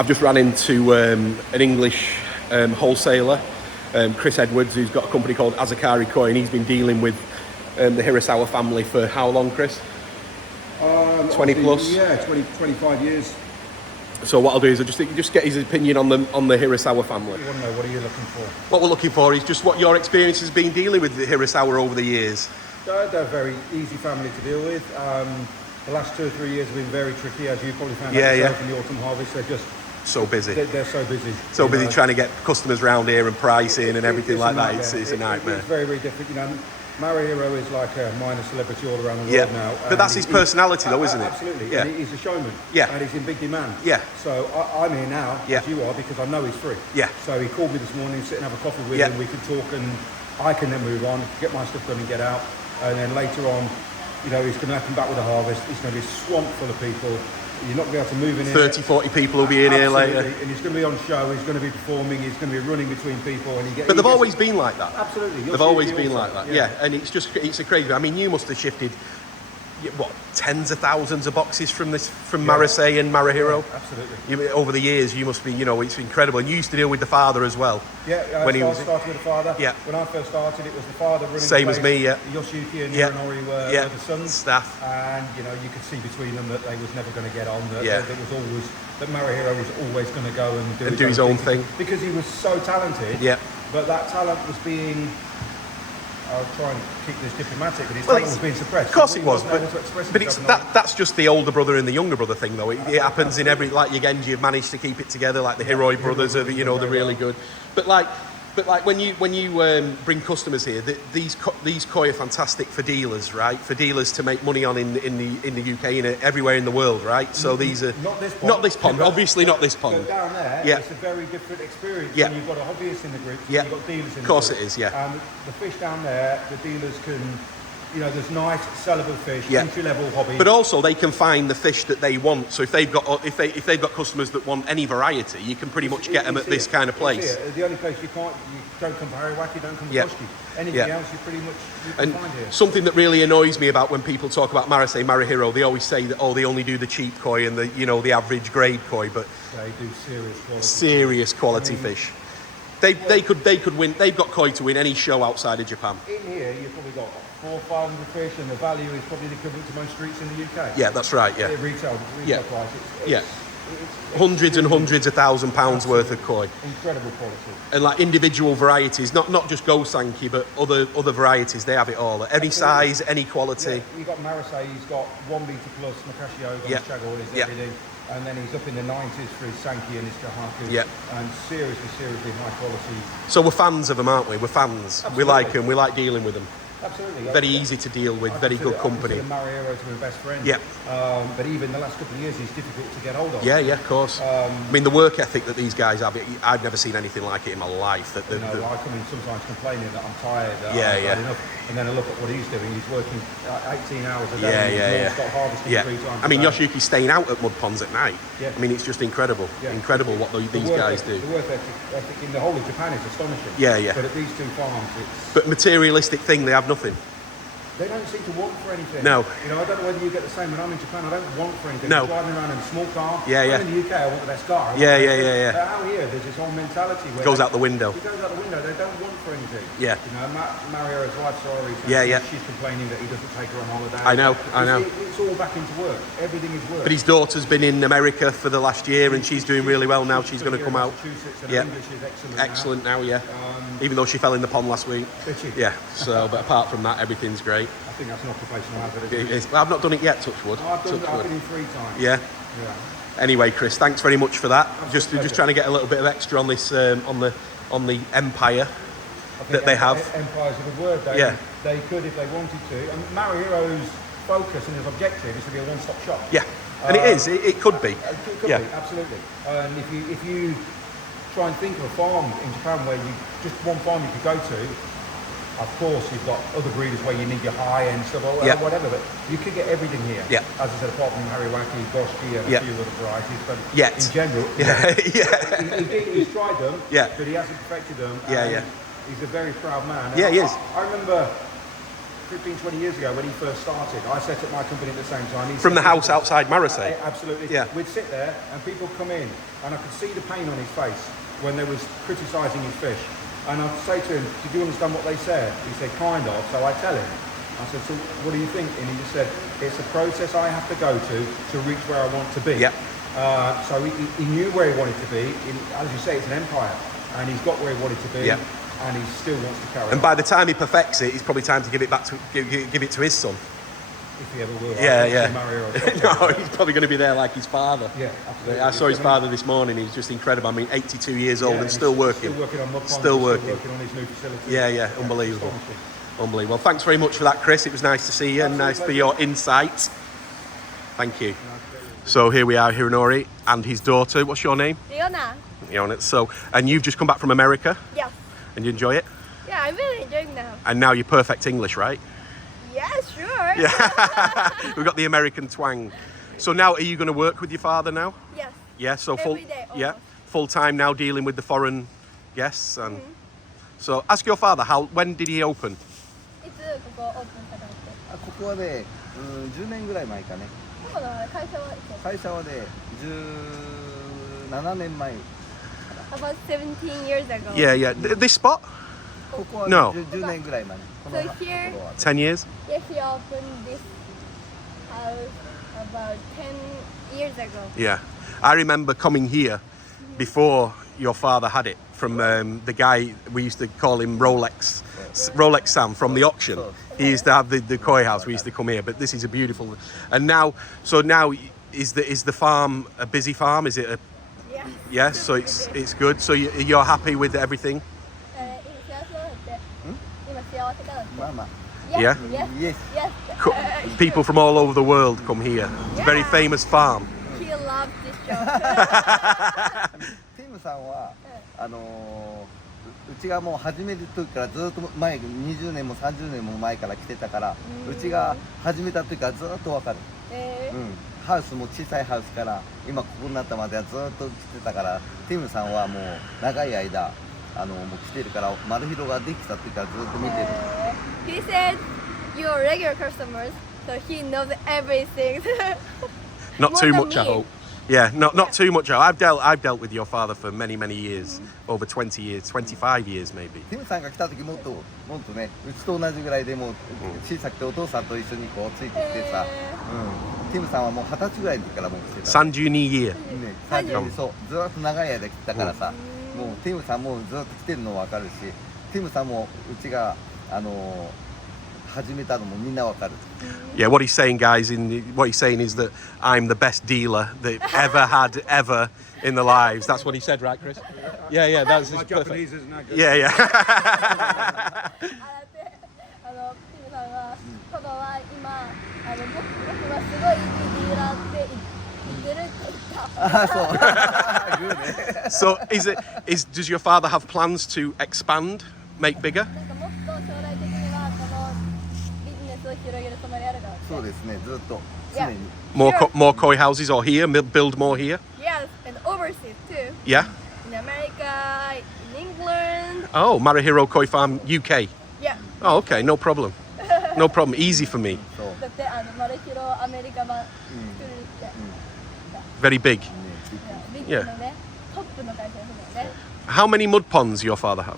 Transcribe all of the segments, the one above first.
I've just ran into an English wholesaler, Chris Edwards, who's got a company called Azakari Koi, and he's been dealing with the Hirasawa family for how long, Chris? 20 plus? Yeah, 25 years. So what I'll do is I'll just get his opinion on the Hirasawa family. You want to know, what are you looking for? What we're looking for is just what your experience has been dealing with the Hirasawa over the years. They're a very easy family to deal with. The last 2 or 3 years have been very tricky, as you probably found out yourself in the autumn harvest. They're just so busy. They're so busy. So busy trying to get customers round here and pricing and everything like that. It's a nightmare. It's very, very different. You know, Maruhiro is like a minor celebrity all around the world now. But that's his personality though, isn't it? Absolutely. Yeah. And he's a showman. Yeah. And he's in big demand. Yeah. So I'm here now, as you are, because I know he's free. Yeah. So he called me this morning, sit and have a coffee with him. We could talk, and I can then move on, get my stuff done and get out. And then later on, you know, he's going to come back with a harvest. He's going to be swamped full of people. You're not going to be able to move in here. 30, 40 people will be in here later. And he's going to be on show, he's going to be performing, he's going to be running between people. But they've always been like that. Absolutely. They've always been like that, yeah. And it's a crazy, I mean, you must have shifted, what, tens of thousands of boxes from Marusei and Maruhiro? Yeah, absolutely. Over the years, you must be, you know, it's incredible. And you used to deal with the father as well. Yeah, I started with the father. Yeah. When I first started, it was the father running Same the as me, yeah. Yoshiyuki and Hironori were the sons. Staff. And, you know, you could see between them that they was never going to get on. That Maruhiro was always going to go and do his own thing. Because he was so talented. Yeah. But that talent was being... I'll try and keep this diplomatic, but his talent was being suppressed. Of course it was, but that's just the older brother and the younger brother thing, though. It happens in every, like your Genji have managed to keep it together, like the Hiroi brothers are, you know, they're really good. But like when you bring customers here, these koi are fantastic for dealers, right? For dealers to make money on in the UK and everywhere in the world, right? So these are not this pond, obviously not this pond. But down there, it's a very different experience. When you've got a hobbyist in the group, you've got dealers in the group. Of course it is, yeah. And the fish down there, the dealers can. You know, there's nice sellable fish, entry-level hobby. But also, they can find the fish that they want. So if they've got customers that want any variety, you can pretty much get them at this kind of place. The only place you don't come to Hariwaki, don't come to Koshiki. Anything else, you pretty much can find here. Something that really annoys me about when people talk about Marusei, Maruhiro, they always say that they only do the cheap koi and the average grade koi, but they do serious quality fish. They could win. They've got koi to win any show outside of Japan. In here, you've probably got 400 or 500 fish, and the value is probably the equivalent to most streets in the UK. Yeah, that's right. Yeah. Retail price. It's hundreds and hundreds of £1,000s worth of koi. Incredible quality. And like individual varieties, not just Gosanki, but other varieties. They have it all. Any size, any quality. Yeah, you've got Marusei. He's got 1 metre plus Makashio, Chagor, everything. And then he's up in the 90s for his Sanki and his Kahaku. Yeah. And seriously high quality. So we're fans of them, aren't we? We're fans. Absolutely. We like them. We like dealing with them. Absolutely. Very easy to deal with, very good company. I consider Maruhiro to be my best friend. Yeah. But even the last couple of years, he's difficult to get hold of. Yeah, of course. I mean, the work ethic that these guys have, I've never seen anything like it in my life. I come in sometimes complaining that I'm tired, that I'm not enough. And then I look at what he's doing. He's working 18 hours a day. He's non-stop harvesting 3 times I mean, Yoshiyuki's staying out at mud ponds at night. Yeah. I mean, it's just incredible. Yeah. Incredible what these guys do. The work ethic in the whole of Japan is astonishing. Yeah. But at these 2 farms, But materialistic thing, they have nothing. They don't seem to want for anything. No. You know, I don't know whether you get the same when I'm in Japan. I don't want for anything. No. I'm driving around in a small car. Yeah. I'm in the UK, I want the best car. Yeah. But out here, there's this whole mentality where... It goes out the window. It goes out the window. They don't want for anything. Yeah. You know, Mario's wife, sorry. She's complaining that he doesn't take her on holiday. I know. It's all back into work. Everything is work. But his daughter's been in America for the last year and she's doing really well now. She's going to come out. Yeah. English is excellent now, even though she fell in the pond last week. Did she? Yeah. So, but apart from that, everything's great. I think that's an occupational hazard. I've not done it yet, touch wood. I've been in 3 times. Yeah. Anyway, Chris, thanks very much for that. Just trying to get a little bit of extra on this on the empire that they have. Empire's a good word. They could if they wanted to. And Maruhiro's focus and his objective is to be a one-stop shop. Yeah, and it is. It could be. It could be, absolutely. And if you try and think of a farm in Japan where you just one farm you could go to. Of course, you've got other breeders where you need your high-end stuff or whatever, but you could get everything here. Yeah. As I said, apart from Hariwaki, Goshki, and a few other varieties, but in general, he's tried them, but he hasn't perfected them. He's a very proud man. Yeah, he is. I remember 15, 20 years ago when he first started, I set up my company at the same time. From the house outside Marseille? Absolutely. Yeah. We'd sit there and people come in and I could see the pain on his face when they was criticising his fish. And I'd say to him, did you understand what they said? He said, kind of. So I tell him. I said, so what do you think? And he just said, it's a process I have to go to reach where I want to be. Yep. So he knew where he wanted to be. As you say, it's an empire. And he's got where he wanted to be. Yep. And he still wants to carry on. And by the time he perfects it, it's probably time to give it back to give it to his son. If he ever will. Yeah. Maruhiro. No, he's probably going to be there like his father. Yeah, absolutely. I saw his father this morning. He's just incredible. I mean, 82 years old and still working. Still working on mud ponds. Still working. Still working on his new facility. Yeah, unbelievable. Unbelievable. Well, thanks very much for that, Chris. It was nice to see you and nice for your insights. Thank you. So here we are, Hironori and his daughter. What's your name? Leona. So, and you've just come back from America Yes. and you enjoy it? Yeah, I'm really enjoying now. And now you're perfect English, right? Yeah, sure. Yeah. We've got the American twang. So now, are you going to work with your father now? Yes. Yeah. So full. Every day, Yeah. almost. Full time now, dealing with the foreign guests and. So ask your father when did he open? いつここオープンされたの？ここはね、10年ぐらい前かね。そうだ、会社はいつ？会社はね、17年前。 About 17 years ago. Yeah. This spot? ここは No. 10年ぐらい前。この So とこ here- ろは 10 years? Yeah, he opened this house about 10 years ago. Yeah. I remember coming here before your father had it from the guy, we used to call him Rolex Sam from the auction. He used to have the koi house. We used to come here, but this is a beautiful. And now, is the farm a busy farm? Is it a Yeah. yes? So it's good. So you're happy with everything? 今幸せだって。今幸せだって。まあまあ。 Yeah? Yes. Yes. Yes. People from all over the world come here. It's a very Yeah. famous farm. He loves this job. ティムさんはうちがもう始める時からずっと前20年も30年も前から来てたから、うちが始めた時からずっとわかる。ハウスも小さいハウスから今ここになったまではずっと来てたから、ティムさんはもう長い間もう来てるから、マルヒロができた時からずっと見てる。He said you're regular customers, so he knows everything. Not More too than much, I me. hope. Yeah, not too much. I've dealt with your father for many years, over 20 years, 25 years maybe. ティムさんが来た時もっとね、うちと同じぐらいでもう小さくてお父さんと一緒にこうついてきてさ、ティムさんはもう20歳ぐらいの時からもう来てた。 32 year. ね、32そうずっと長い間来てたからさ、もうティムさんもずっと来てるの分かるし、ティムさんもうちが始めたのもみんな分かる。 Yeah, what he's saying, guys, what he's saying is that I'm the best dealer they've ever had in their lives. That's what he said, right, Chris? Yeah, that's My perfect. Japanese isn't that good. Yeah. ティムさんは、パパは今、僕はすごいいいディーラーって言ってるって言った。あそう。グーね。 So does your father have plans to expand, make bigger? なんかもっと将来的にはこのビジネスを広げるつもりあるからって。そうですね、ずっと常に。 More koi houses or here, build more here? Yes, and overseas too. Yeah. In America, in England. Oh, Maruhiro Koi Farm, UK. Yeah. Oh, okay, no problem. No problem, easy for me. そう。だってマルヒロアメリカ版作るって。 Very big. ビッグのね、トップの会社ですよね。 How many mud ponds your father have?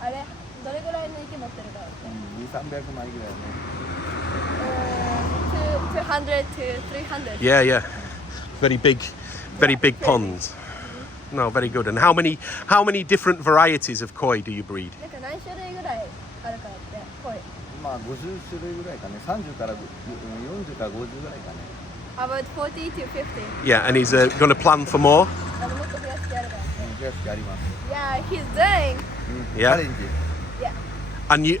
あれ、どれぐらいの池持ってるかって。 200-300枚ぐらいね。 200 to 300. Yeah. Very big ponds. No, very good. And how many different varieties of koi do you breed? なんか何種類ぐらいあるからって、こい。まあ50種類ぐらいかね、30から40から50ぐらいかね。 About 40 to 50. Yeah, and he's going to plan for more. もっと増やしてやるからって。増やしてやります。 Yeah, he's doing. チ Yeah. ャレンジ。 Yeah.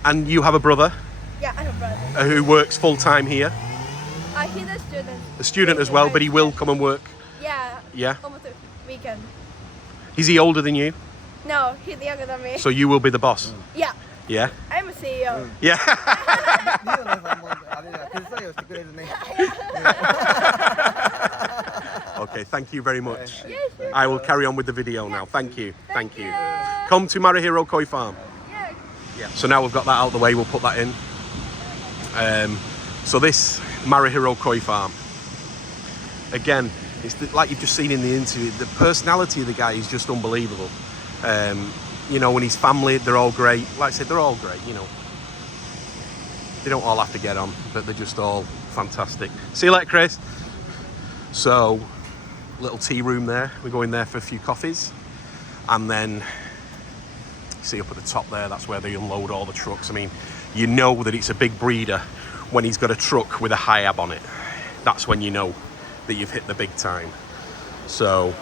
And you have a brother Yeah, I have a brother. who works full time here, He's a student. a student as well, but he will come and work. Yeah. Yeah. Almost a weekend. Is he older than you? No, he's younger than me. So you will be the boss. Yeah, Yeah. I'm a CEO. Yeah. リオナさんもあれだ手伝いをしてくれるね。 Okay, thank you very much. Yeah, sure. I will carry on with the video now. Thank you. Thank you. Come to Maruhiro Koi Farm. Yeah. Yeah. So now we've got that out of the way, we'll put that in. So this Maruhiro Koi Farm, again, it's like you've just seen in the interview, the personality of the guy is just unbelievable. You know, and his family, they're all great. Like I said, they're all great, you know. They don't all have to get on, but they're just all fantastic. See you later, Chris. So, little tea room there. We go in there for a few coffees. And then, see up at the top there, that's where they unload all the trucks. I mean, you know that it's a big breeder when he's got a truck with a high-ab on it. That's when you know that you've hit the big time. So,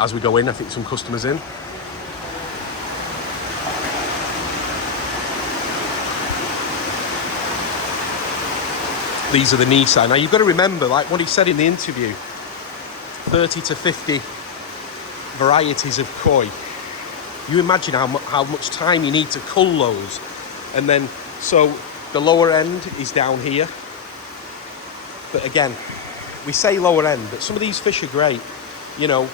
as we go in, I think some customers in. These are the Nissan. Now you've got to remember, like what he said in the interview, 30 to 50 varieties of koi. You imagine how much time you need to cull those. And then, so the lower end is down here. But again, we say lower end, but some of these fish are great. You know,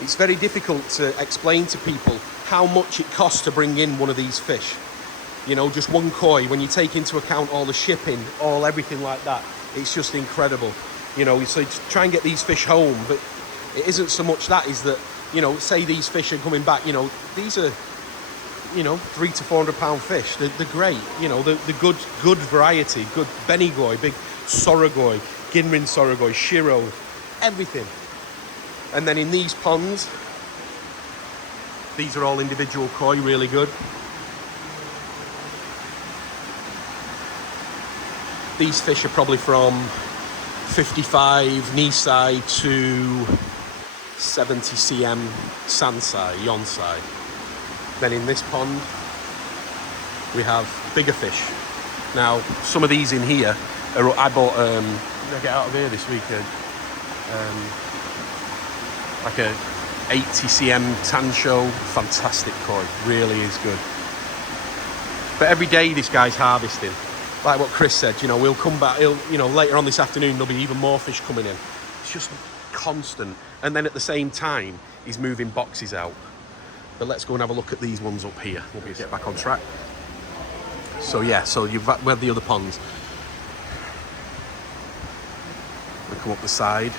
it's very difficult to explain to people how much it costs to bring in one of these fish. You know, just one koi, when you take into account all the shipping, everything like that, it's just incredible. You know, so to try and get these fish home, but it isn't so much that, is that, you know, say these fish are coming back, you know, these are, you know, 300 to 400 pound fish. They're great, you know, the good variety, good benigoi, big sorogoi, ginrin sorogoi, shiro, everything. And then in these ponds, these are all individual koi, really good. These fish are probably from 55 Nisai to 70 cm Sansai, Yonsai. Then in this pond, we have bigger fish. Now, some of these in here, I bought, I get out of here this weekend, like a 80 cm Tansho, fantastic koi, really is good. But every day this guy's harvesting. Like what Chris said, you know, we'll come back, you know, later on this afternoon, there'll be even more fish coming in. It's just constant. And then at the same time, he's moving boxes out. But let's go and have a look at these ones up here. We'll get back on track. So yeah, so we have the other ponds. We come up the side.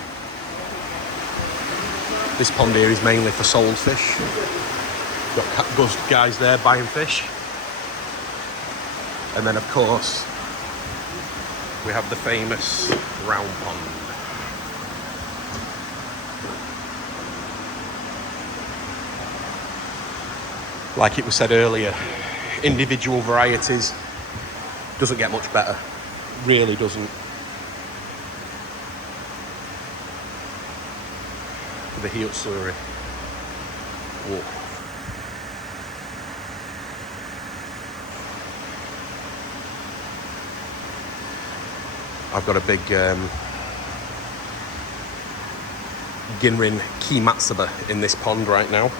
This pond here is mainly for sold fish. Got guys there buying fish. And then of course, we have the famous round pond. Like it was said earlier, individual varieties doesn't get much better. Really doesn't. The Hiyotsuri. Whoa. I've got a big Ginrin Kimatsuba in this pond right now.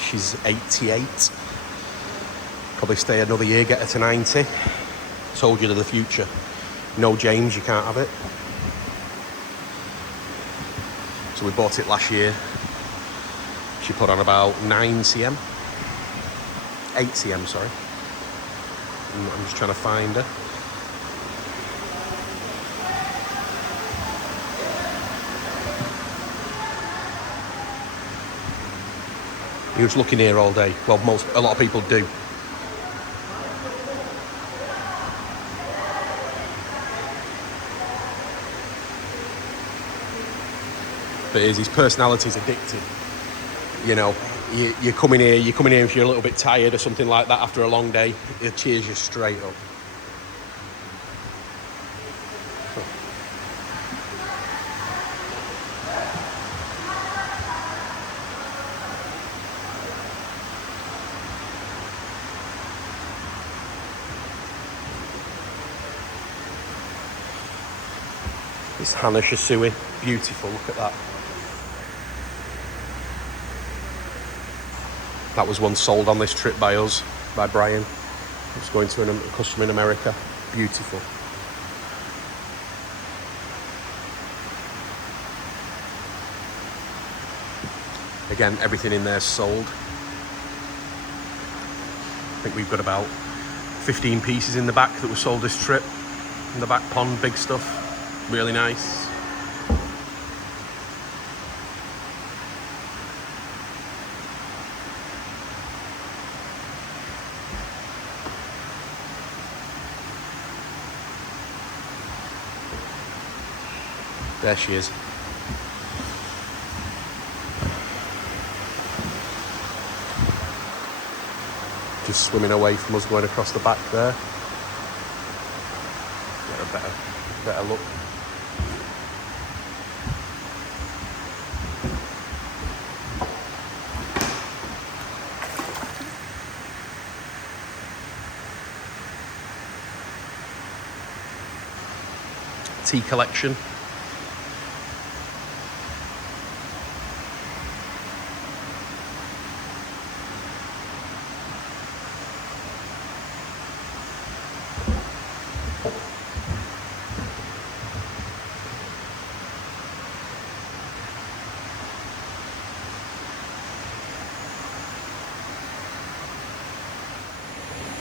She's 88. Probably stay another year, get her to 90. Told you to the future. No James, you can't have it. So we bought it last year. She put on about 9 cm. 8 cm, sorry. I'm just trying to find her. You're just looking here all day. Well, a lot of people do. But his personality's addictive. You know, you come in here if you're a little bit tired or something like that after a long day, it cheers you straight up. This Hana Shisui, beautiful, look at that. That was one sold on this trip by us, by Brian. It was going to a customer in America. Beautiful. Again, everything in there is sold. I think we've got about 15 pieces in the back that were sold this trip. In the back pond, big stuff. Really nice. There she is. Just swimming away from us going across the back there. Get a better look. Tea collection.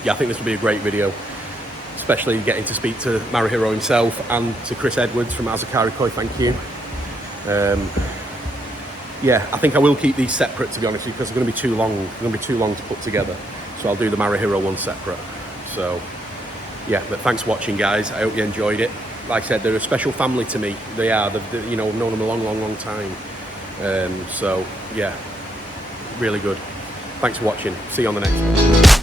Yeah, I think this will be a great video, especially getting to speak to Maruhiro himself and to Chris Edwards from Maruhiro Koi, thank you. Yeah, I think I will keep these separate, to be honest, because they're going to be too long. They're going to be too long to put together. So I'll do the Maruhiro one separate. So, yeah, but thanks for watching, guys. I hope you enjoyed it. Like I said, they're a special family to me. They are. They've, you know, known them a long, long, long time. So, yeah, really good. Thanks for watching. See you on the next one.